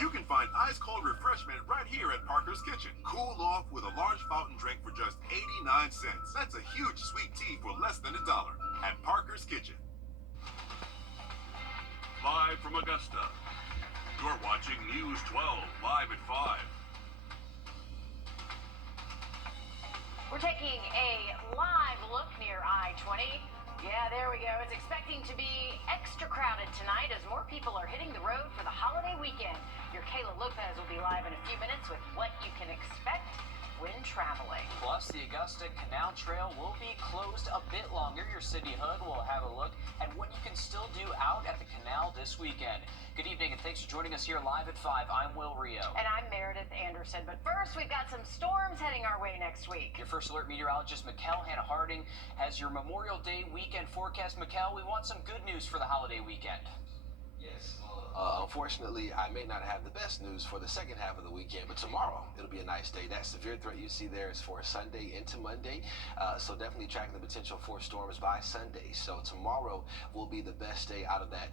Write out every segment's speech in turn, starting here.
You can find ice-cold refreshment right here at Parker's Kitchen. Cool off with a large fountain drink for just 89 cents. That's a huge sweet tea for less than $1 at Parker's Kitchen. Live from Augusta, you're watching News 12 live at 5. We're taking a live look near I-20. Yeah, there we go. It's expecting to be extra crowded tonight as more people are hitting the road for the holiday weekend. Your Kayla Lopez will be live in a few minutes with what you can expect when traveling. Plus, the Augusta Canal Trail will be closed a bit longer. Your City Hood will have a look at what you can still do out at the canal this weekend. Good evening, and thanks for joining us here live at 5. I'm Will Rio. And I'm Meredith Anderson. But first, we've got some storms heading our way next week. Your first alert meteorologist, Mikkel Hannah Harding, has your Memorial Day weekend forecast. Mikkel, we want some good news for the holiday weekend. Yes. Unfortunately, I may not have the best news for the second half of the weekend, but tomorrow it'll be a nice day. That severe threat you see there is for Sunday into Monday, so definitely tracking the potential for storms by Sunday. So tomorrow will be the best day out of that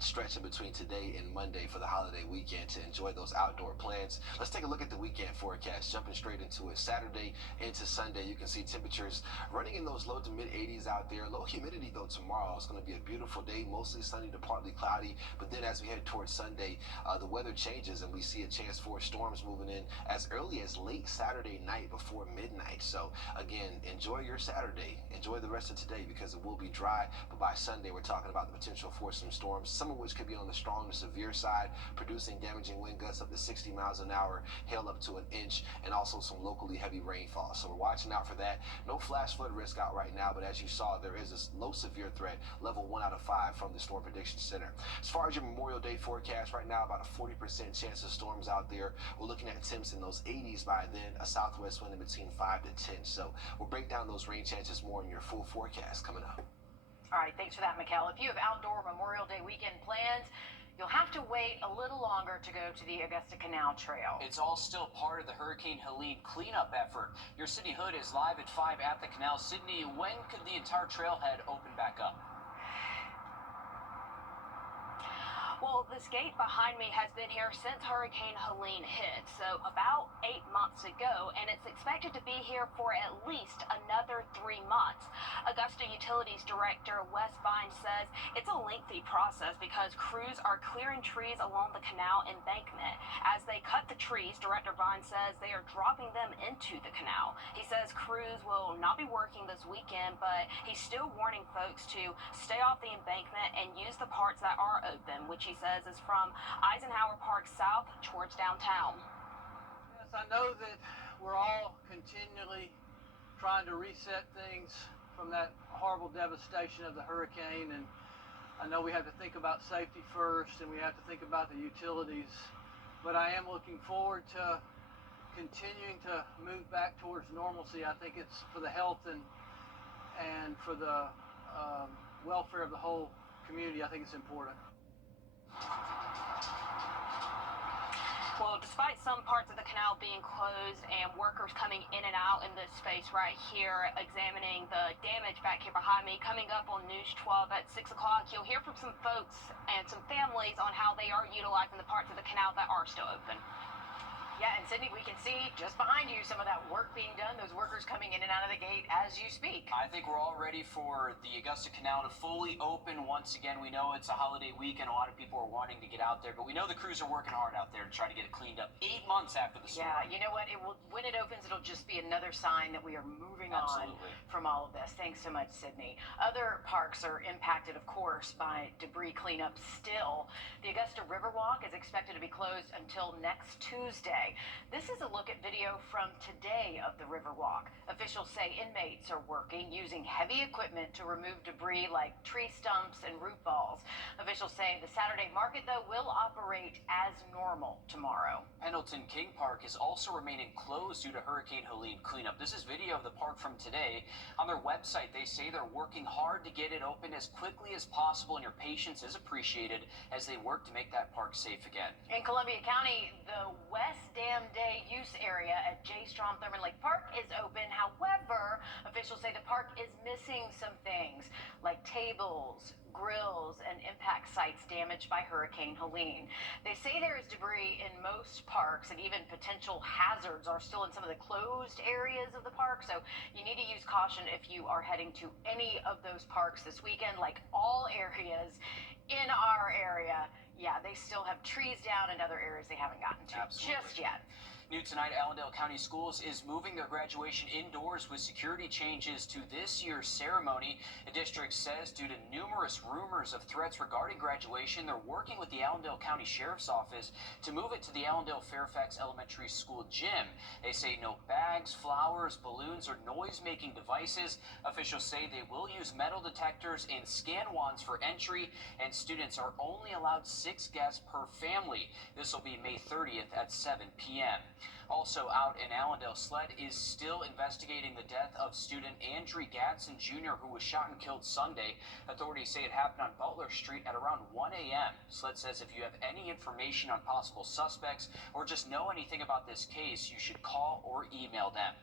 stretch in between today and Monday for the holiday weekend to enjoy those outdoor plans. Let's take a look at the weekend forecast. Jumping straight into it, Saturday into Sunday, you can see temperatures running in those low to mid 80s out there. Low humidity though tomorrow. It's going to be a beautiful day, mostly sunny to partly cloudy, but then as we head towards Sunday, the weather changes and we see a chance for storms moving in as early as late Saturday night before midnight. So again, enjoy your Saturday, enjoy the rest of today because it will be dry, but by Sunday we're talking about the potential for some storms, some of which could be on the strong to severe side, producing damaging wind gusts up to 60 miles an hour, hail up to an inch, and also some locally heavy rainfall. So we're watching out for that. No flash flood risk out right now, but as you saw, there is a low severe threat, level 1 out of 5 from the Storm Prediction Center. As far as your Memorial Day forecast right now, about a 40% chance of storms out there. We're looking at temps in those 80s by then, a southwest wind in between 5 to 10. So we'll break down those rain chances more in your full forecast coming up. All right, thanks for that, Mikkel. If you have outdoor Memorial Day weekend plans, you'll have to wait a little longer to go to the Augusta Canal Trail. It's all still part of the Hurricane Helene cleanup effort. Your City Hood is live at 5 at the canal. Sydney, when could the entire trailhead open back up? Well, this gate behind me has been here since Hurricane Helene hit, so about 8 months ago, and it's expected to be here for at least another 3 months. Augusta Utilities Director Wes Vine says it's a lengthy process because crews are clearing trees along the canal embankment. As they cut the trees, Director Vine says they are dropping them into the canal. He says crews will not be working this weekend, but he's still warning folks to stay off the embankment and use the parts that are open, which he says is from Eisenhower Park South towards downtown. Yes, I know that we're all continually trying to reset things from that horrible devastation of the hurricane, and I know we have to think about safety first and we have to think about the utilities, but I am looking forward to continuing to move back towards normalcy. I think it's for the health and for the welfare of the whole community. I think it's important. Well, despite some parts of the canal being closed and workers coming in and out in this space right here, examining the damage back here behind me, coming up on News 12 at 6 o'clock, you'll hear from some folks and some families on how they are utilizing the parts of the canal that are still open. Yeah, and Sydney, we can see just behind you some of that work being done, those workers coming in and out of the gate as you speak. I think we're all ready for the Augusta Canal to fully open once again. We know it's a holiday weekend. A lot of people are wanting to get out there, but we know the crews are working hard out there to try to get it cleaned up 8 months after the storm. Yeah, you know what? When it opens, it'll just be another sign that we are moving on from all of this. Thanks so much, Sydney. Other parks are impacted, of course, by debris cleanup still. The Augusta Riverwalk is expected to be closed until next Tuesday. This is a look at video from today of the Riverwalk. Officials say inmates are working using heavy equipment to remove debris like tree stumps and root balls. Officials say the Saturday market, though, will operate as normal tomorrow. Pendleton King Park is also remaining closed due to Hurricane Helene cleanup. This is video of the park from today. On their website, they say they're working hard to get it open as quickly as possible, and your patience is appreciated as they work to make that park safe again. In Columbia County, the West damn day use area at J. Strom Thurman Lake Park is open. However, officials say the park is missing some things like tables, grills, and impact sites damaged by Hurricane Helene. They say there is debris in most parks, and even potential hazards are still in some of the closed areas of the park, so you need to use caution if you are heading to any of those parks this weekend. Like all areas in our area, yeah, they still have trees down and other areas they haven't gotten to just yet. New tonight, Allendale County Schools is moving their graduation indoors with security changes to this year's ceremony. The district says due to numerous rumors of threats regarding graduation, they're working with the Allendale County Sheriff's Office to move it to the Allendale Fairfax Elementary School gym. They say no bags, flowers, balloons, or noise-making devices. Officials say they will use metal detectors and scan wands for entry, and students are only allowed 6 guests per family. This will be May 30th at 7 p.m. Also out in Allendale, SLED is still investigating the death of student Andrew Gadsden Jr., who was shot and killed Sunday. Authorities say it happened on Butler Street at around 1 a.m. SLED says if you have any information on possible suspects or just know anything about this case, you should call or email them.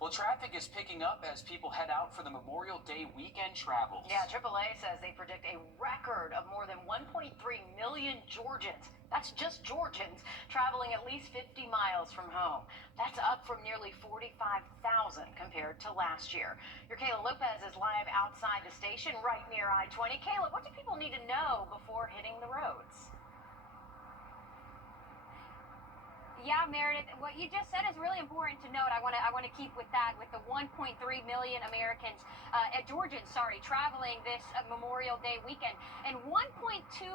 Well, traffic is picking up as people head out for the Memorial Day weekend travels. Yeah, AAA says they predict a record of more than 1.3 million Georgians. That's just Georgians traveling at least 50 miles from home. That's up from nearly 45,000 compared to last year. Your Kayla Lopez is live outside the station right near I-20. Kayla, what do people need to know before hitting the roads? Yeah, Meredith, what you just said is really important to note. I want to keep with that, with the 1.3 million Americans, Georgians, traveling this Memorial Day weekend, and 1.23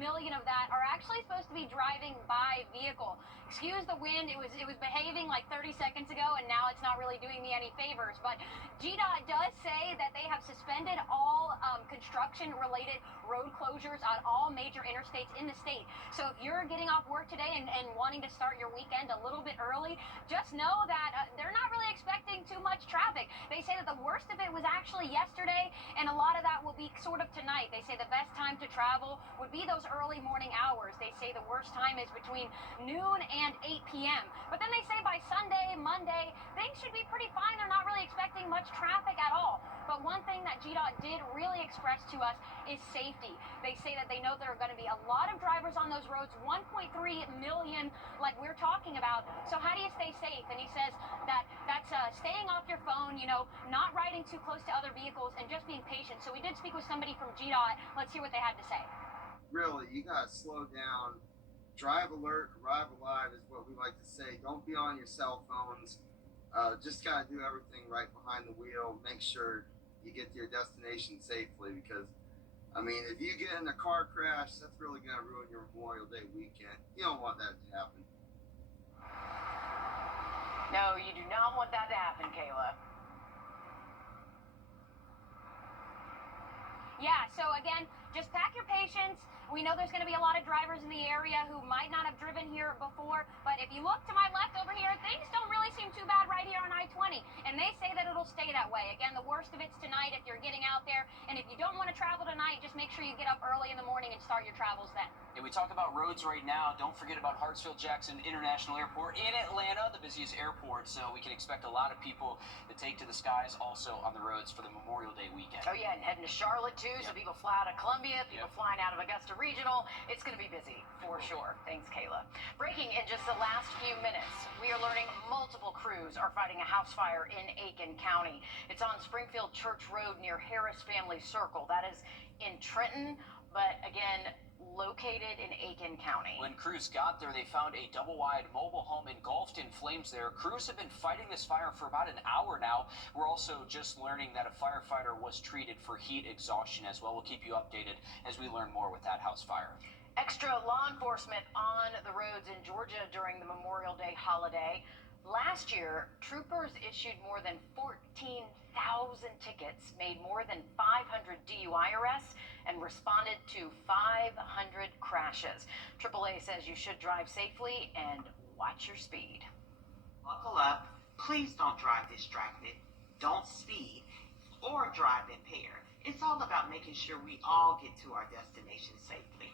million of that are actually supposed to be driving by vehicle. Excuse the wind, it was behaving like 30 seconds ago, and now it's not really doing me any favors. But GDOT does say that they have suspended all construction-related road closures on all major interstates in the state. So if you're getting off work today and wanting to start your weekend a little bit early, just know that they're not really expecting too much traffic. They say that the worst of it was actually yesterday, and a lot of that will be sort of tonight. They say the best time to travel would be those early morning hours. They say the worst time is between noon and 8 p.m. But then they say by Sunday, Monday, things should be pretty fine. They're not really expecting much traffic at all. But one thing that GDOT did really express to us is safety. They say that they know there are going to be a lot of drivers on those roads, 1.3 million like we're talking about. So how do you stay safe? And he says that that's staying off your phone, not riding too close to other vehicles, and just being patient. So we did speak with somebody from GDOT. Let's hear what they had to say. Really, you got to slow down. Drive alert, arrive alive is what we like to say. Don't be on your cell phones. Just got to do everything right behind the wheel. Make sure you get to your destination safely, because if you get in a car crash, that's really going to ruin your Memorial Day weekend. You don't want that to happen. No, you do not want that to happen, Kayla. Yeah, so again, just pack your patience. We know there's going to be a lot of drivers in the area who might not have driven here before, but if you look to my left over here, things don't really seem too bad right here on I-20, and they say that it'll stay that way. Again, the worst of it's tonight if you're getting out there, and if you don't want to travel tonight, just make sure you get up early in the morning and start your travels then. And we talk about roads right now. Don't forget about Hartsfield-Jackson International Airport in Atlanta, the busiest airport, so we can expect a lot of people to take to the skies also on the roads for the Memorial Day weekend. Oh, yeah, and heading to Charlotte, too, so people fly out of Columbia, people flying out of Augusta Regional. It's going to be busy, for sure. Thanks, Kayla. Breaking in just the last few minutes, we are learning multiple crews are fighting a house fire in Aiken County. It's on Springfield Church Road near Harris Family Circle. That is in Trenton, but again, located in Aiken County. When crews got there, they found a double-wide mobile home engulfed in flames there. Crews have been fighting this fire for about an hour now. We're also just learning that a firefighter was treated for heat exhaustion as well. We'll keep you updated as we learn more with that house fire. Extra law enforcement on the roads in Georgia during the Memorial Day holiday. Last year, troopers issued more than 14,000 tickets, made more than 500 DUI arrests, and responded to 500 crashes. AAA says you should drive safely and watch your speed. Buckle up. Please don't drive distracted. Don't speed or drive impaired. It's all about making sure we all get to our destination safely.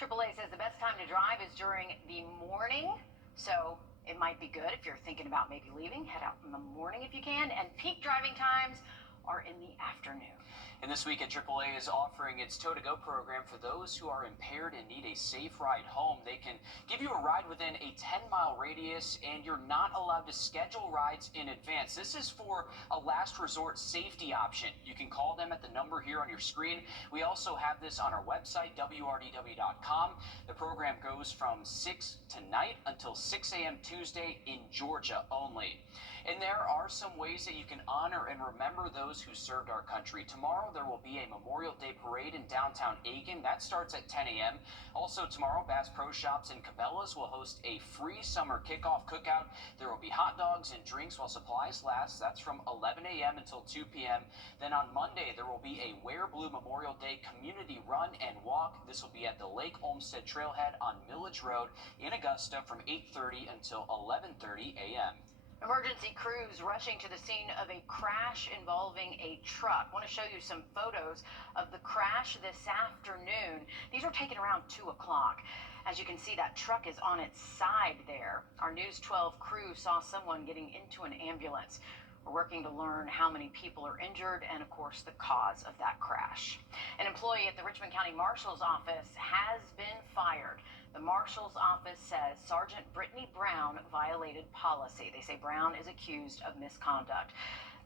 AAA says the best time to drive is during the morning So it might be good if you're thinking about maybe leaving, head out in the morning if you can, and peak driving times are in the afternoon. And this weekend, AAA is offering its Tow-to-Go program for those who are impaired and need a safe ride home. They can give you a ride within a 10-mile radius, and you're not allowed to schedule rides in advance. This is for a last resort safety option. You can call them at the number here on your screen. We also have this on our website, wrdw.com. The program goes from 6 tonight until 6 a.m. Tuesday in Georgia only. And there are some ways that you can honor and remember those who served our country. Tomorrow, there will be a Memorial Day parade in downtown Aiken. That starts at 10 a.m. Also tomorrow, Bass Pro Shops and Cabela's will host a free summer kickoff cookout. There will be hot dogs and drinks while supplies last. That's from 11 a.m. until 2 p.m. Then on Monday, there will be a Wear Blue Memorial Day community run and walk. This will be at the Lake Olmsted Trailhead on Millage Road in Augusta from 8:30 until 11:30 a.m. Emergency crews rushing to the scene of a crash involving a truck. I want to show you some photos of the crash this afternoon. These are taken around 2 o'clock. As you can see, that truck is on its side there. Our News 12 crew saw someone getting into an ambulance. We're working to learn how many people are injured and, of course, the cause of that crash. An employee at the Richmond County Marshal's Office has been fired. The Marshal's Office says Sergeant Brittany Brown violated policy. They say Brown is accused of misconduct.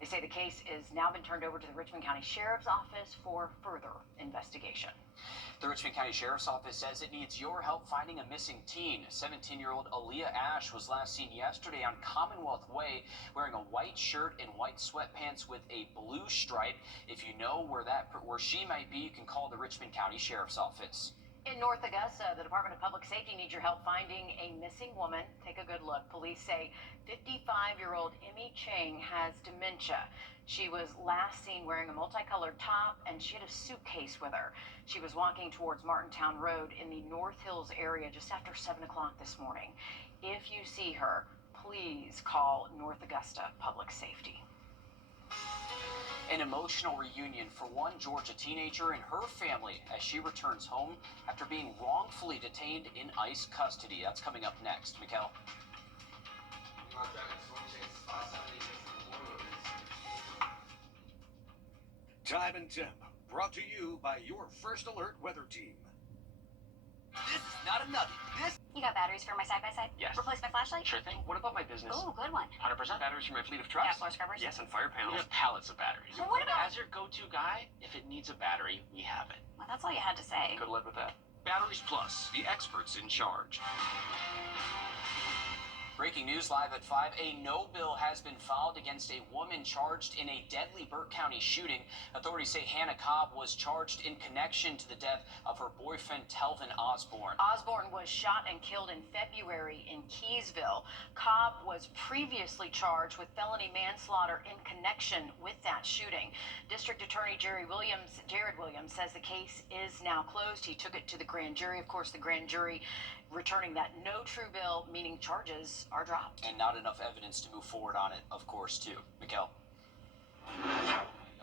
They say the case is now been turned over to the Richmond County Sheriff's Office for further investigation. The Richmond County Sheriff's Office says it needs your help finding a missing teen. 17-year-old Aaliyah Ash was last seen yesterday on Commonwealth Way wearing a white shirt and white sweatpants with a blue stripe. If you know where she might be, you can call the Richmond County Sheriff's Office. In North Augusta, the Department of Public Safety needs your help finding a missing woman. Take a good look. Police say 55-year-old Emmy Chang has dementia. She was last seen wearing a multicolored top, and she had a suitcase with her. She was walking towards Martintown Road in the North Hills area just after 7 o'clock this morning. If you see her, please call North Augusta Public Safety. An emotional reunion for one Georgia teenager and her family as she returns home after being wrongfully detained in ICE custody. That's coming up next. Mikkel. Time and Temp, brought to you by your First Alert weather team. This is not a nugget. This. You got batteries for my side-by-side? Yes. Replace my flashlight? Sure thing. What about my business? Oh, good one. 100% batteries for my fleet of trucks. Yeah, floor scrubbers? Yes, and fire panels. We have pallets of batteries. Well, what about... As your go-to guy, if it needs a battery, we have it. Well, that's all you had to say. Could live with that. Batteries Plus, the experts in charge. Breaking news live at 5. A no bill has been filed against a woman charged in a deadly Burke County shooting. Authorities say Hannah Cobb was charged in connection to the death of her boyfriend, Telvin Osborne. Osborne was shot and killed in February in Keysville. Cobb was previously charged with felony manslaughter in connection with that shooting. District Attorney Jared Williams says the case is now closed. He took it to the grand jury. Of course, the grand jury returning that no true bill, meaning charges are dropped. And not enough evidence to move forward on it, of course, too. Mikkel.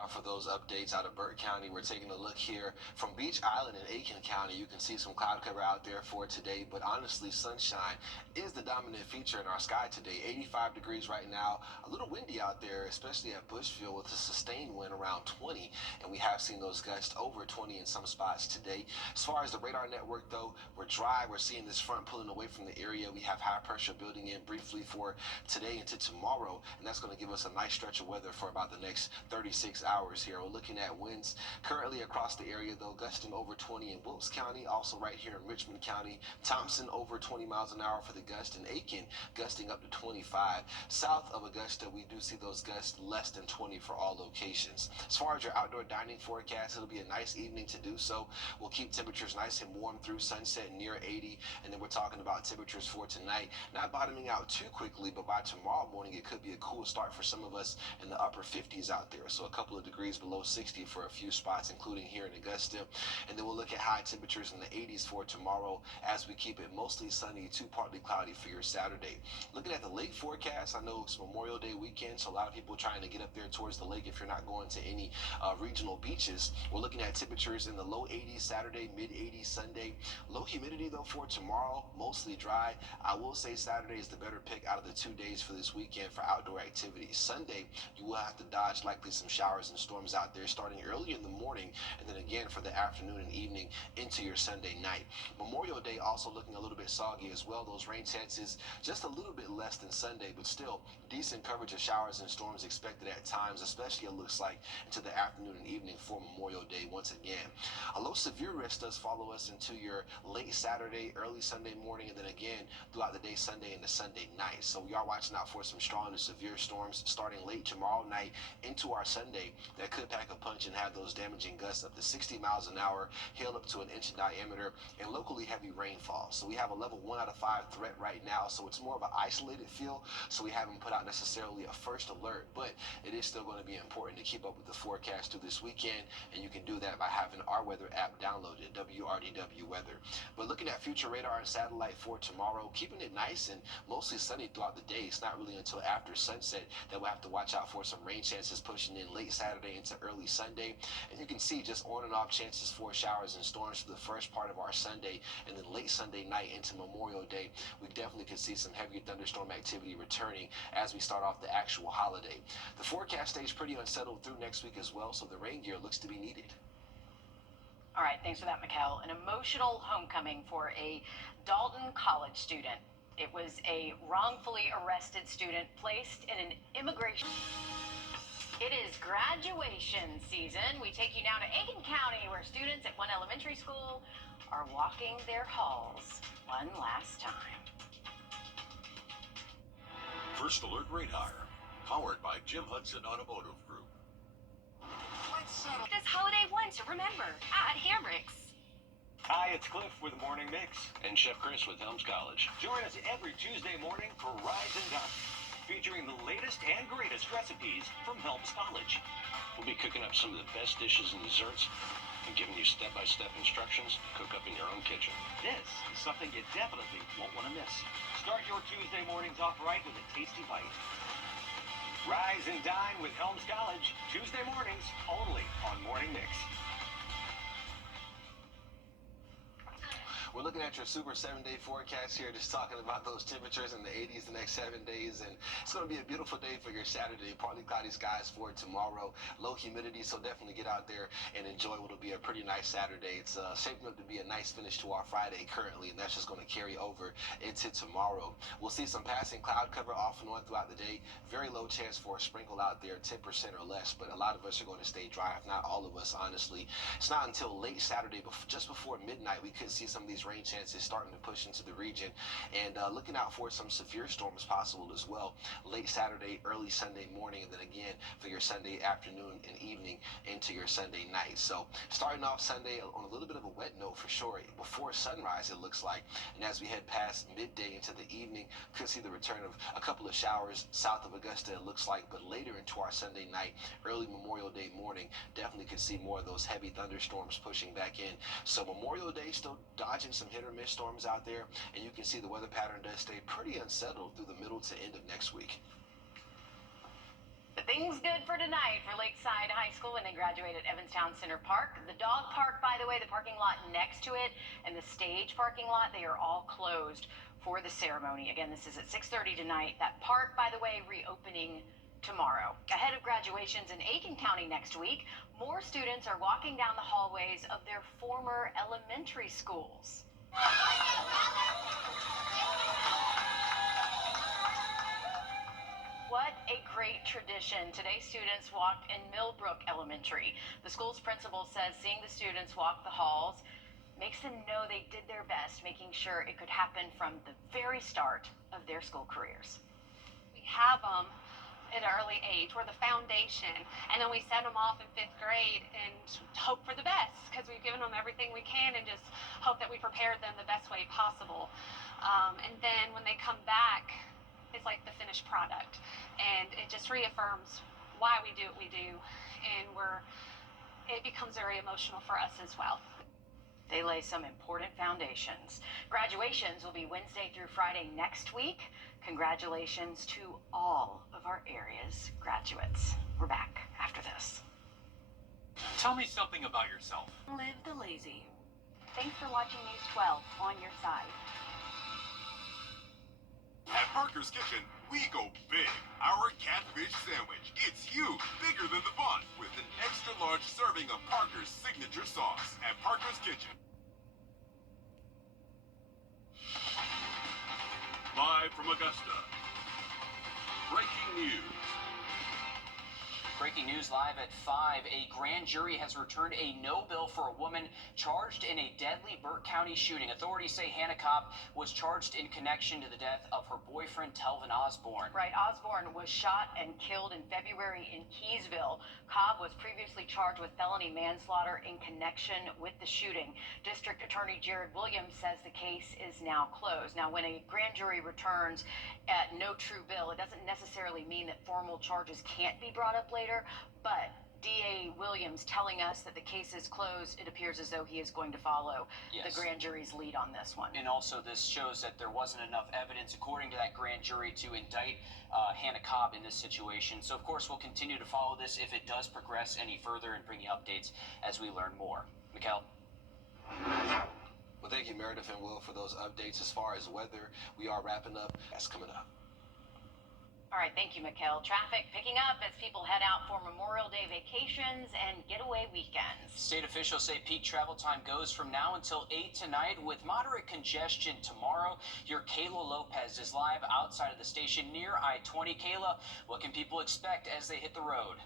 For those updates out of Burke County, we're taking a look here from Beach Island in Aiken County. You can see some cloud cover out there for today, but honestly, sunshine is the dominant feature in our sky today. 85 degrees right now. A little windy out there, especially at Bushville with a sustained wind around 20, and we have seen those gusts over 20 in some spots today. As far as the radar network, though, we're dry. We're seeing this front pulling away from the area. We have high pressure building in briefly for today into tomorrow, and that's going to give us a nice stretch of weather for about the next 36 hours here. We're looking at winds currently across the area, though, gusting over 20 in Wilkes County, also right here in Richmond County. Thompson over 20 miles an hour for the gust, and Aiken gusting up to 25. South of Augusta, we do see those gusts less than 20 for all locations. As far as your outdoor dining forecast, it'll be a nice evening to do so. We'll keep temperatures nice and warm through sunset near 80, and then we're talking about temperatures for tonight, not bottoming out too quickly, but by tomorrow morning, it could be a cool start for some of us in the upper 50s out there. So a couple of of degrees below 60 for a few spots, including here in Augusta. And then we'll look at high temperatures in the 80s for tomorrow as we keep it mostly sunny to partly cloudy for your Saturday. Looking at the lake forecast, I know it's Memorial Day weekend, so a lot of people trying to get up there towards the lake if you're not going to any regional beaches. We're looking at temperatures in the low 80s Saturday, mid 80s Sunday. Low humidity though for tomorrow, mostly dry. I will say Saturday is the better pick out of the 2 days for this weekend for outdoor activities. Sunday, you will have to dodge likely some showers and storms out there starting early in the morning and then again for the afternoon and evening into your Sunday night. Memorial Day also looking a little bit soggy as well. Those rain chances just a little bit less than Sunday, but still decent coverage of showers and storms expected at times, especially it looks like into the afternoon and evening for Memorial Day once again. A low severe risk does follow us into your late Saturday, early Sunday morning, and then again throughout the day Sunday and the Sunday night. So we are watching out for some strong to severe storms starting late tomorrow night into our Sunday that could pack a punch and have those damaging gusts up to 60 miles an hour, hail up to an inch in diameter, and locally heavy rainfall. So we have a level 1 out of 5 threat right now, so it's more of an isolated feel, so we haven't put out necessarily a first alert, but it is still going to be important to keep up with the forecast through this weekend, and you can do that by having our weather app downloaded, WRDW Weather. But looking at future radar and satellite for tomorrow, keeping it nice and mostly sunny throughout the day. It's not really until after sunset that we'll have to watch out for some rain chances pushing in late Saturday into early Sunday, and you can see just on and off chances for showers and storms for the first part of our Sunday, and then late Sunday night into Memorial Day, we definitely could see some heavier thunderstorm activity returning as we start off the actual holiday. The forecast stays pretty unsettled through next week as well, so the rain gear looks to be needed. All right, thanks for that, Mikkel. An emotional homecoming for a Dalton College student. It was a wrongfully arrested student placed in an immigration... It is graduation season. We take you now to Aiken County, where students at one elementary school are walking their halls one last time. First Alert Radar, powered by Jim Hudson Automotive Group. This holiday one to remember at Hamrick's. Hi, it's Cliff with Morning Mix. And Chef Chris with Helms College. Join us every Tuesday morning for Rise and Dine, featuring the latest and greatest recipes from Helms College. We'll be cooking up some of the best dishes and desserts and giving you step-by-step instructions to cook up in your own kitchen. This is something you definitely won't want to miss. Start your Tuesday mornings off right with a tasty bite. Rise and Dine with Helms College, Tuesday mornings only on Morning Mix. We're looking at your super 7-day forecast here, just talking about those temperatures in the 80s the next 7 days, and it's going to be a beautiful day for your Saturday. Partly cloudy skies for tomorrow, low humidity, so definitely get out there and enjoy what will be a pretty nice Saturday. It's shaping up to be a nice finish to our Friday currently, and that's just going to carry over into tomorrow. We'll see some passing cloud cover off and on throughout the day. Very low chance for a sprinkle out there, 10% or less, but a lot of us are going to stay dry, if not all of us, honestly. It's not until late Saturday, just before midnight, we could see some of these rain chances starting to push into the region, and looking out for some severe storms possible as well late Saturday, early Sunday morning, and then again for your Sunday afternoon and evening into your Sunday night. So starting off Sunday on a little bit of a wet note for sure before sunrise, it looks like, and as we head past midday into the evening, could see the return of a couple of showers south of Augusta, it looks like, but later into our Sunday night, early Memorial Day morning, definitely could see more of those heavy thunderstorms pushing back in. So Memorial Day still dodging some hit or miss storms out there, and you can see the weather pattern does stay pretty unsettled through the middle to end of next week. But things good for tonight for Lakeside High School when they graduate at Evanstown Center Park. The dog park, by the way, the parking lot next to it, and the stage parking lot, they are all closed for the ceremony. Again, this is at 6:30 tonight. That park, by the way, reopening tomorrow. Ahead of graduations in Aiken County next week, more students are walking down the hallways of their former elementary schools. What a great tradition. Today, students walked in Millbrook Elementary. The school's principal says seeing the students walk the halls makes them know they did their best, making sure it could happen from the very start of their school careers. We have them at an early age. We're the foundation, and then we send them off in 5th grade and hope for the best, because we've given them everything we can and just hope that we prepared them the best way possible. And then when they come back, it's like the finished product, and it just reaffirms why we do what we do and it becomes very emotional for us as well. They lay some important foundations. Graduations will be Wednesday through Friday next week. Congratulations to all of our area's graduates. We're back after this. Tell me something about yourself. Live the lazy. Thanks for watching News 12 on your side. At Parker's Kitchen, we go big. Our catfish sandwich. It's huge, bigger than the bun, with an extra large serving of Parker's signature sauce. At Parker's Kitchen. Live from Augusta. Breaking news. Breaking news live at 5. A grand jury has returned a no bill for a woman charged in a deadly Burke County shooting. Authorities say Hannah Cobb was charged in connection to the death of her boyfriend, Telvin Osborne. Right, Osborne was shot and killed in February in Keysville. Cobb was previously charged with felony manslaughter in connection with the shooting. District Attorney Jared Williams says the case is now closed. Now, when a grand jury returns at no true bill, it doesn't necessarily mean that formal charges can't be brought up later, but DA Williams telling us that the case is closed, it appears as though he is going to follow the grand jury's lead on this one. And also this shows that there wasn't enough evidence, according to that grand jury, to indict Hannah Cobb in this situation. So, of course, we'll continue to follow this if it does progress any further and bring you updates as we learn more. Mikkel? Well, thank you, Meredith and Will, for those updates. As far as weather, we are wrapping up. That's coming up. All right, thank you, Mikkel. Traffic picking up as people head out for Memorial Day vacations and getaway weekends. State officials say peak travel time goes from now until 8 tonight with moderate congestion tomorrow. Your Kayla Lopez is live outside of the station near I-20. Kayla, what can people expect as they hit the road?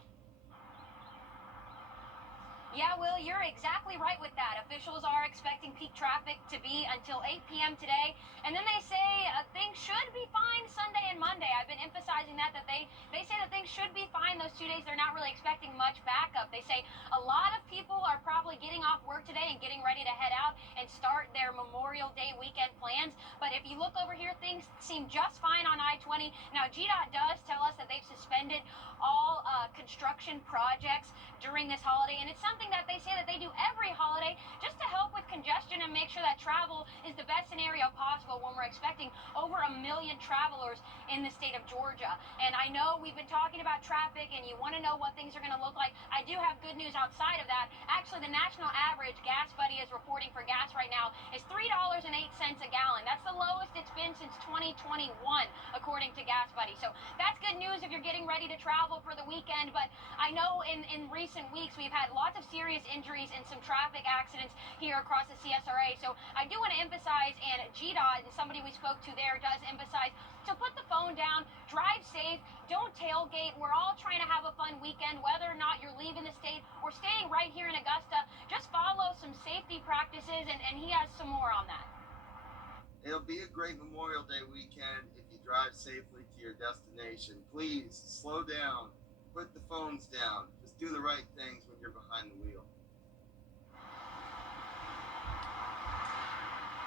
Yeah, Will, you're exactly right with that. Officials are expecting peak traffic to be until 8 p.m. today. And then they say things should be fine Sunday and Monday. I've been emphasizing that they say that things should be fine those 2 days. They're not really expecting much backup. They say a lot of people are probably getting off work today and getting ready to head out and start their Memorial Day weekend plans. But if you look over here, things seem just fine on I-20. Now, GDOT does tell us that they've suspended all construction projects during this holiday, and it's something that they say that they do every holiday just to help with congestion and make sure that travel is the best scenario possible when we're expecting over 1 million travelers in the state of Georgia. And I know we've been talking about traffic and you want to know what things are going to look like. I do have good news outside of that. Actually, the national average Gas Buddy is reporting for gas right now is $3.08 a gallon. That's the lowest it's been since 2021, according to Gas Buddy. So that's good news if you're getting ready to travel for the weekend. But I know in recent weeks we've had lots of serious injuries and some traffic accidents here across the CSRA. So I do want to emphasize, and GDOT and somebody we spoke to there does emphasize, to put the phone down, drive safe, don't tailgate. We're all trying to have a fun weekend, whether or not you're leaving the state or staying right here in Augusta. Just follow some safety practices, and he has some more on that. It'll be a great Memorial Day weekend if you drive safely to your destination. Please slow down, put the phones down, just do the right things when you're behind the wheel.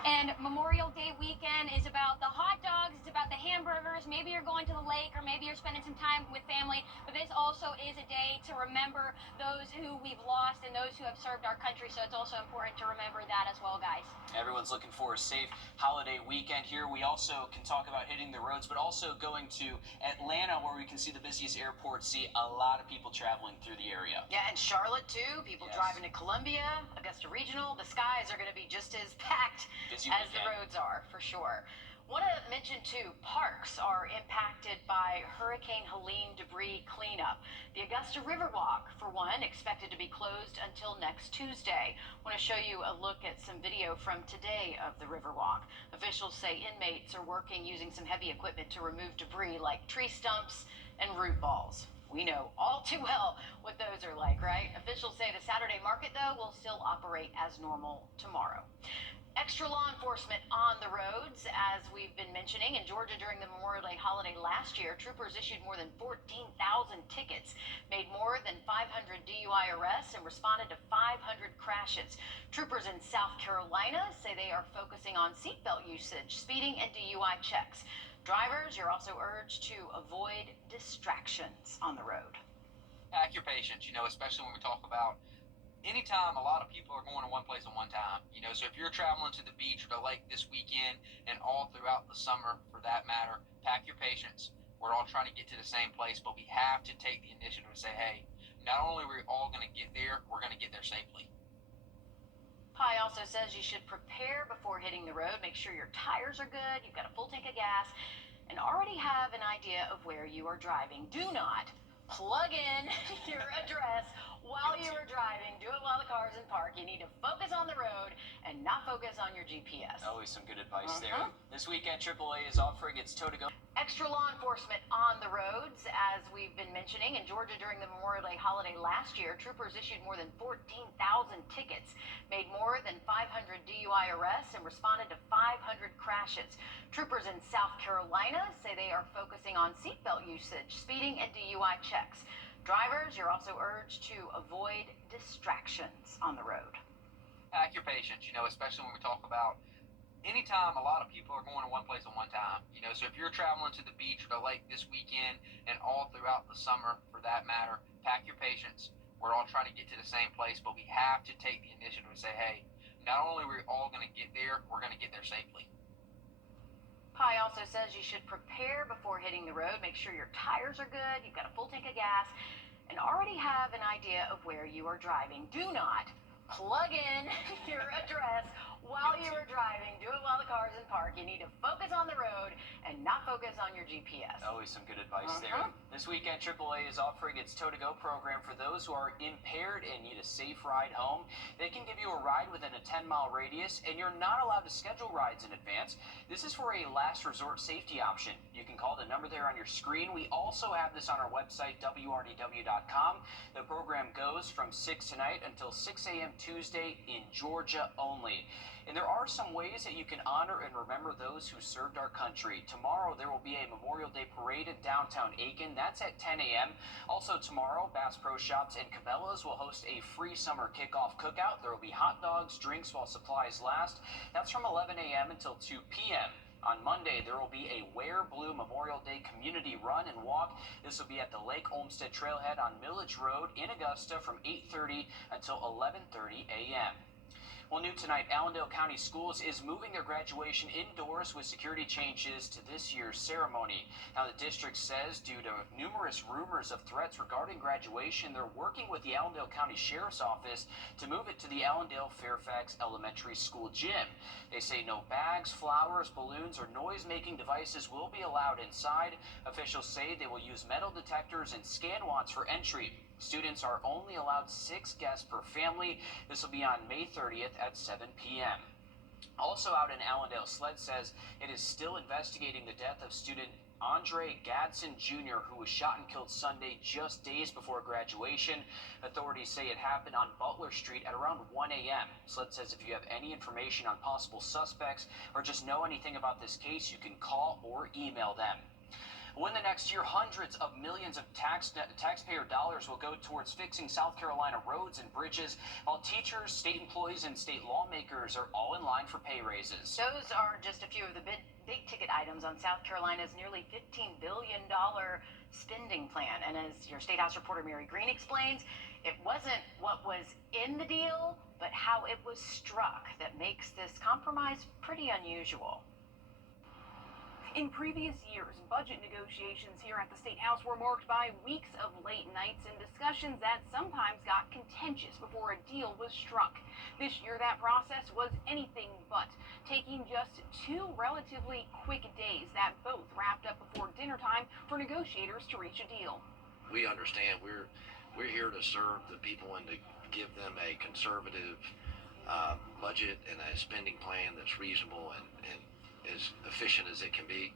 And Memorial Day weekend is about the hot dogs, it's about the hamburgers. Maybe you're going to the lake or maybe you're spending some time with family. But this also is a day to remember those who we've lost and those who have served our country. So it's also important to remember that as well, guys. Everyone's looking for a safe holiday weekend here. We also can talk about hitting the roads, but also going to Atlanta, where we can see the busiest airport, see a lot of people traveling through the area. Yeah, and Charlotte, too. People driving to Columbia, Augusta Regional. The skies are going to be just as packed as the roads are, for sure. Want to mention, too, parks are impacted by Hurricane Helene debris cleanup. The Augusta Riverwalk, for one, expected to be closed until next Tuesday. Want to show you a look at some video from today of the Riverwalk. Officials say inmates are working using some heavy equipment to remove debris like tree stumps and root balls. We know all too well what those are like, right? Officials say the Saturday market, though, will still operate as normal tomorrow. Extra law enforcement on the roads, as we've been mentioning. In Georgia during the Memorial Day holiday last year, troopers issued more than 14,000 tickets, made more than 500 DUI arrests, and responded to 500 crashes. Troopers in South Carolina say they are focusing on seatbelt usage, speeding, and DUI checks. Drivers, you're also urged to avoid distractions on the road. Pack your patience, especially when we talk about anytime a lot of people are going to one place at one time. So if you're traveling to the beach or the lake this weekend and all throughout the summer for that matter, pack your patience. We're all trying to get to the same place, but we have to take the initiative to say, hey, not only are we all going to get there, we're going to get there safely. Pi also says you should prepare before hitting the road. Make sure your tires are good, you've got a full tank of gas, and already have an idea of where you are driving. Do not plug in your address while you are driving. Do it while the car's in park. You need to focus on the road and not focus on your GPS. Always some good advice there. This weekend, AAA is offering its tow-to-go. Extra law enforcement on the roads, as we've been mentioning. In Georgia during the Memorial Day holiday last year, troopers issued more than 14,000 tickets, made more than 500 DUI arrests, and responded to 500 crashes. Troopers in South Carolina say they are focusing on seatbelt usage, speeding, and DUI checks. Drivers, you're also urged to avoid distractions on the road. Pack your patience, especially when we talk about anytime a lot of people are going to one place at one time. So if you're traveling to the beach or the lake this weekend and all throughout the summer for that matter, pack your patience. We're all trying to get to the same place, but we have to take the initiative to say, hey, not only are we all going to get there, we're going to get there safely. Pi also says you should prepare before hitting the road. Make sure your tires are good, you've got a full tank of gas, and already have an idea of where you are driving. Do not plug in your address while you are driving. Do it while the car's in park. You need to focus on the road and not focus on your GPS. Always some good advice there. This weekend, AAA is offering its tow-to-go program for those who are impaired and need a safe ride home. They can give you a ride within a 10-mile radius, and you're not allowed to schedule rides in advance. This is for a last resort safety option. You can call the number there on your screen. We also have this on our website, Wrdw.com. The program goes from 6 tonight until 6 a.m. Tuesday in Georgia only. And there are some ways that you can honor and remember those who served our country. Tomorrow, there will be a Memorial Day parade in downtown Aiken. That's at 10 a.m. Also tomorrow, Bass Pro Shops and Cabela's will host a free summer kickoff cookout. There will be hot dogs, drinks while supplies last. That's from 11 a.m. until 2 p.m. On Monday, there will be a Wear Blue Memorial Day community run and walk. This will be at the Lake Olmsted Trailhead on Millage Road in Augusta from 8:30 until 11:30 a.m. Well, new tonight, Allendale County Schools is moving their graduation indoors with security changes to this year's ceremony. Now, the district says due to numerous rumors of threats regarding graduation, they're working with the Allendale County Sheriff's Office to move it to the Allendale Fairfax Elementary School gym. They say no bags, flowers, balloons, or noise-making devices will be allowed inside. Officials say they will use metal detectors and scan wants for entry. Students are only allowed 6 guests per family. This will be on May 30th at 7 p.m. Also out in Allendale, SLED says it is still investigating the death of student Andre Gadsden Jr., who was shot and killed Sunday just days before graduation. Authorities say it happened on Butler Street at around 1 a.m. SLED says if you have any information on possible suspects or just know anything about this case, you can call or email them. Well, in the next year, hundreds of millions of taxpayer dollars will go towards fixing South Carolina roads and bridges, while teachers, state employees, and state lawmakers are all in line for pay raises. Those are just a few of the big ticket items on South Carolina's nearly $15 billion spending plan. And as your State House reporter Mary Green explains, it wasn't what was in the deal, but how it was struck that makes this compromise pretty unusual. In previous years, budget negotiations here at the State House were marked by weeks of late nights and discussions that sometimes got contentious before a deal was struck. This year, that process was anything but, taking just 2 relatively quick days that both wrapped up before dinner time for negotiators to reach a deal. We understand we're here to serve the people and to give them a conservative budget and a spending plan that's reasonable and as efficient as it can be,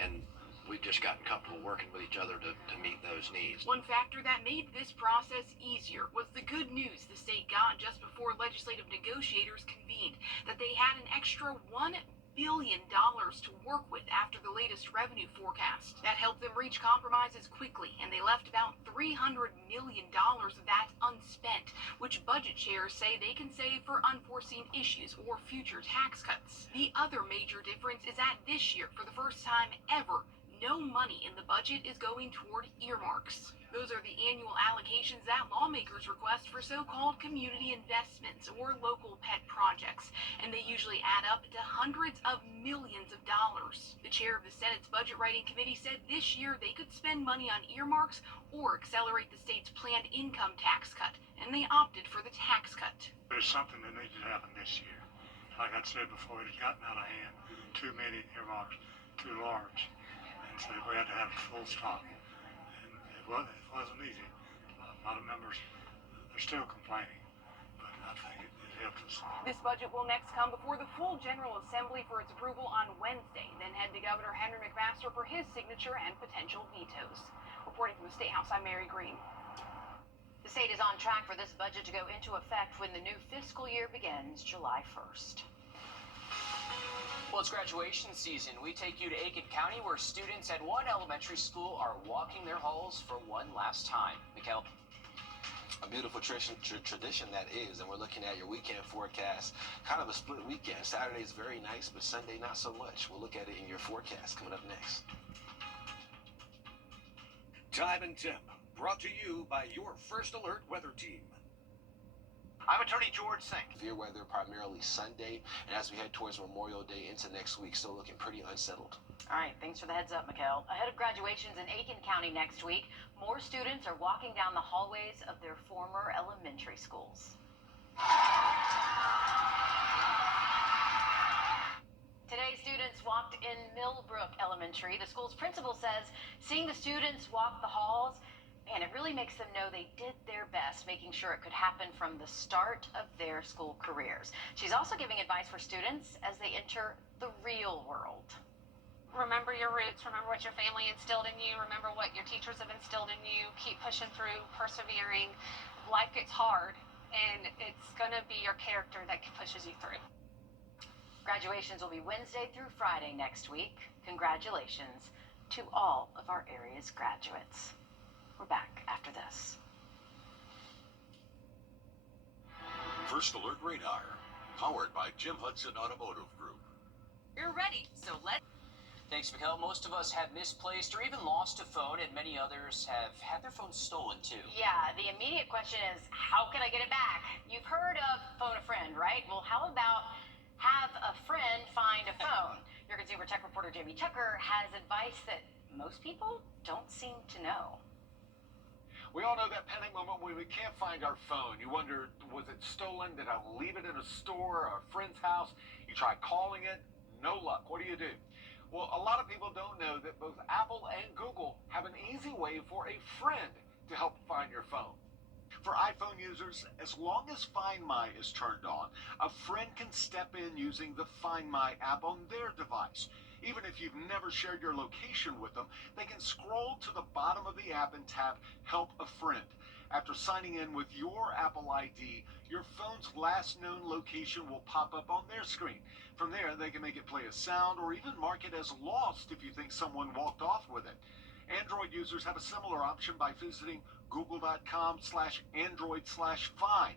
and we've just gotten comfortable working with each other to meet those needs. One factor that made this process easier was the good news the state got just before legislative negotiators convened, that they had an extra $1 billion to work with after the latest revenue forecast. That helped them reach compromises quickly, and they left about $300 million of that unspent, which budget chairs say they can save for unforeseen issues or future tax cuts. The other major difference is that this year, for the first time ever, no money in the budget is going toward earmarks. Those are the annual allocations that lawmakers request for so-called community investments or local pet projects, and they usually add up to hundreds of millions of dollars. The chair of the Senate's Budget Writing Committee said this year they could spend money on earmarks or accelerate the state's planned income tax cut, and they opted for the tax cut. There's something that needed to happen this year. Like I said before, it had gotten out of hand. Too many earmarks, too large. And so we had to have a full stop. And it wasn't easy. A lot of members, they're still complaining. But I think it helped us. This budget will next come before the full General Assembly for its approval on Wednesday, then head to Governor Henry McMaster for his signature and potential vetoes. Reporting from the State House, I'm Mary Green. The state is on track for this budget to go into effect when the new fiscal year begins July 1st. Well, it's graduation season. We take you to Aiken County, where students at one elementary school are walking their halls for one last time. Mikkel. A beautiful tradition that is, and we're looking at your weekend forecast. Kind of a split weekend. Saturday is very nice, but Sunday not so much. We'll look at it in your forecast coming up next. Time and Temp, brought to you by your First Alert weather team. I'm Attorney George Sink. Severe weather primarily Sunday, and as we head towards Memorial Day into next week, still looking pretty unsettled. All right, thanks for the heads up, Mikkel. Ahead of graduations in Aiken County next week, more students are walking down the hallways of their former elementary schools. Today, students walked in Millbrook Elementary. The school's principal says seeing the students walk the halls, man, it really makes them know they did their best, making sure it could happen from the start of their school careers. She's also giving advice for students as they enter the real world. Remember your roots, remember what your family instilled in you, remember what your teachers have instilled in you, keep pushing through, persevering. Life gets hard, and it's gonna be your character that pushes you through. Graduations will be Wednesday through Friday next week. Congratulations to all of our area's graduates. We're back after this. First Alert Radar, powered by Jim Hudson Automotive Group. You're ready, so let's... Thanks, Mikkel. Most of us have misplaced or even lost a phone, and many others have had their phones stolen, too. Yeah, the immediate question is, how can I get it back? You've heard of phone a friend, right? Well, how about have a friend find a phone? Your consumer tech reporter, Jamie Tucker, has advice that most people don't seem to know. We all know that panic moment when we can't find our phone. You wonder, was it stolen? Did I leave it in a store or a friend's house? You try calling it, no luck. What do? Well, a lot of people don't know that both Apple and Google have an easy way for a friend to help find your phone. For iPhone users, as long as Find My is turned on, a friend can step in using the Find My app on their device. Even if you've never shared your location with them, they can scroll to the bottom of the app and tap Help a Friend. After signing in with your Apple ID, your phone's last known location will pop up on their screen. From there, they can make it play a sound or even mark it as lost if you think someone walked off with it. Android users have a similar option by visiting google.com/android/find.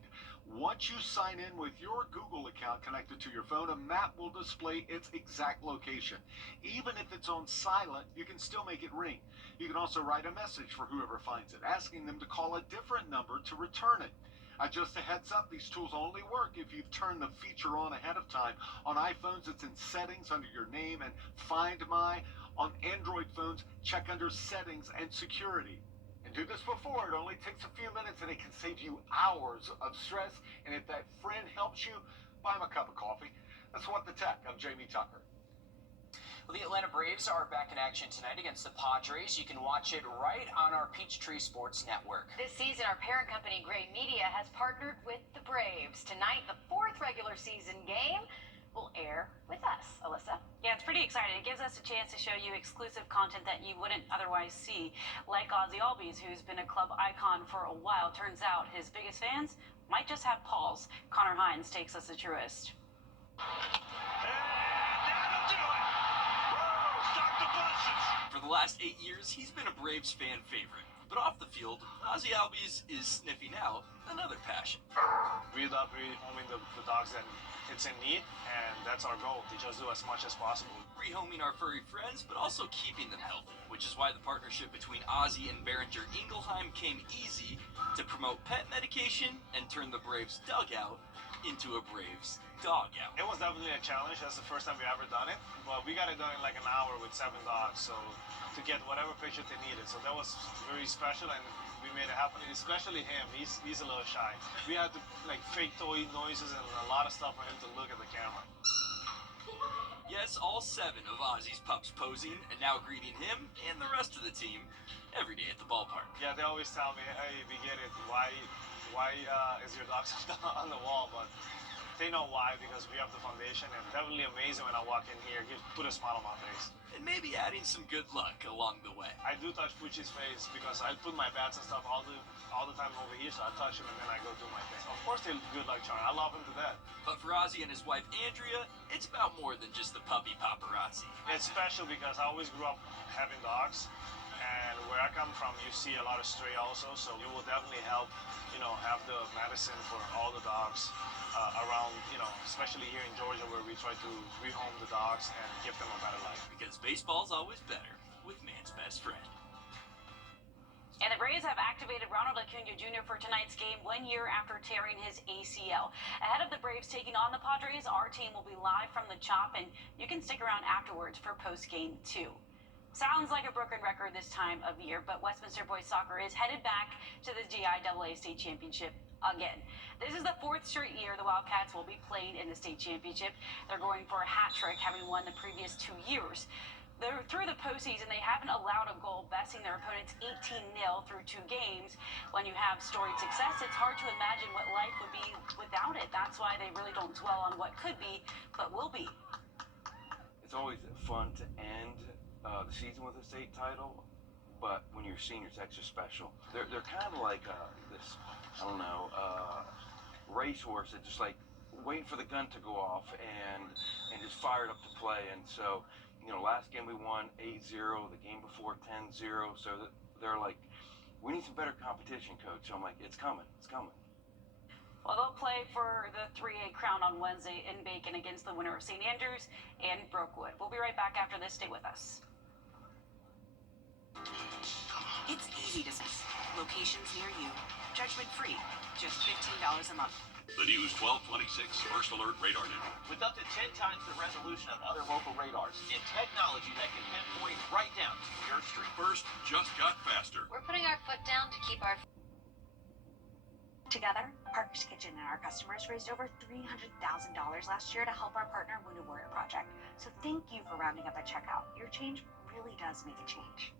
Once you sign in with your Google account connected to your phone, a map will display its exact location. Even if it's on silent, you can still make it ring. You can also write a message for whoever finds it, asking them to call a different number to return it. Just a heads up, these tools only work if you've turned the feature on ahead of time. On iPhones, it's in Settings under your name and Find My. On Android phones, check under Settings and Security. And do this before. It only takes a few minutes and it can save you hours of stress. And if that friend helps you, buy him a cup of coffee. That's What the Tech. I'm Jamie Tucker. Well, the Atlanta Braves are back in action tonight against the Padres. You can watch it right on our Peachtree Sports Network. This season, our parent company, Gray Media, has partnered with the Braves. Tonight, the fourth regular season game will air with us. Alyssa? Yeah, it's pretty exciting. It gives us a chance to show you exclusive content that you wouldn't otherwise see, like Ozzy Albies, who's been a club icon for a while. Turns out his biggest fans might just have Paul's. Connor Hines takes us a truist. For the last 8 years, he's been a Braves fan favorite. But off the field, Ozzy Albies is sniffing out another passion. We love homing the dogs, and it's in need, and that's our goal, to just do as much as possible. Rehoming our furry friends, but also keeping them healthy, which is why the partnership between Ozzy and Behringer Ingelheim came easy to promote pet medication and turn the Braves dugout into a Braves dogout. It was definitely a challenge. That's the first time we ever done it, but we got it done in like an hour with 7 dogs, so to get whatever picture they needed. So that was very special, and we made it happen, especially him. He's a little shy. We had to like fake toy noises and a lot of stuff for him to look at the camera. Yes, all 7 of Ozzy's pups posing and now greeting him and the rest of the team every day at the ballpark. Yeah, they always tell me, hey, we get it. Why is your dog on the wall? But they know why, because we have the foundation, and definitely amazing when I walk in here. He put a smile on my face. And maybe adding some good luck along the way. I do touch Pucci's face because I put my bats and stuff all the time over here, so I touch him and then I go do my thing. Of course they're good luck charm. I love him to death. But for Ozzy and his wife Andrea, it's about more than just the puppy paparazzi. It's special because I always grew up having dogs, and where I come from, you see a lot of stray also, so it will definitely help, have the medicine for all the dogs around, especially here in Georgia, where we try to rehome the dogs and give them a better life. Because baseball's always better with man's best friend. And the Braves have activated Ronald Acuna Jr. for tonight's game 1 year after tearing his ACL. Ahead of the Braves taking on the Padres, our team will be live from the Chop, and you can stick around afterwards for post-game 2. Sounds like a broken record this time of year, but Westminster Boys Soccer is headed back to the GIAA State Championship again. This is the 4th straight year the Wildcats will be playing in the state championship. They're going for a hat trick, having won the previous 2 years. They're through the postseason, they haven't allowed a goal, besting their opponents 18-0 through 2 games. When you have storied success, it's hard to imagine what life would be without it. That's why they really don't dwell on what could be, but will be. It's always fun to end the season with a state title, but when you're seniors, extra special. They're kind of like this, racehorse that just like waiting for the gun to go off and just fired up to play. And so, last game we won 8-0, the game before 10-0. So they're like, we need some better competition, coach. So I'm like, it's coming, it's coming. Well, they'll play for the 3A crown on Wednesday in Bacon against the winner of St. Andrews and Brookwood. We'll be right back after this. Stay with us. It's easy to see. Locations near you. Judgment free. Just $15 a month. The News 1226 First Alert Radar News. With up to 10 times the resolution of other local radars and technology that can pinpoint right down to your street. First just got faster. We're putting our foot down to keep our... Together, Parker's Kitchen and our customers raised over $300,000 last year to help our partner Wounded Warrior Project. So thank you for rounding up at checkout. Your change really does make a change.